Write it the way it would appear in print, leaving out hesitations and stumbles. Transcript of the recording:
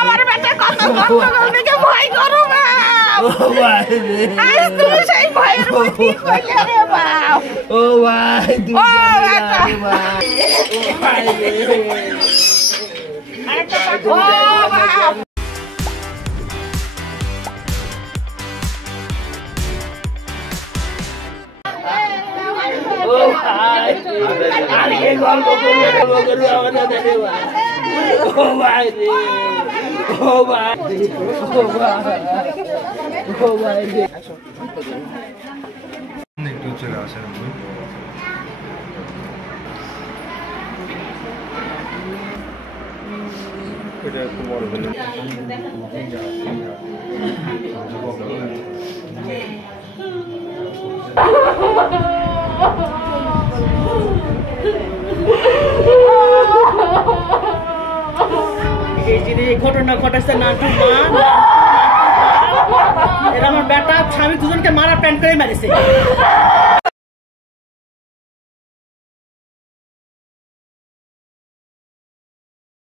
আমার বেটা কত কষ্ট ভয় করো বাপ। ও ভাই রে আজ তুমি সেই ভয়ের মধ্যে কইলে রে বাপ। ও ভাই তুই জানি রে ভাই। ও ভাই রে আরেকটা ও বাপ। ও ভাই আরে গল্প করু আমাদের রে ভাই। ও ভাই রে ও ভাই ও ভাই ও ভাই রে একটু চলে আসেন এটা একটু বড় হলে এই ঘটনা ঘটাচ্ছে নাটু মা এরা আমার বেটা স্বামী দুজনকে মারা প্ল্যান করে মারিছে।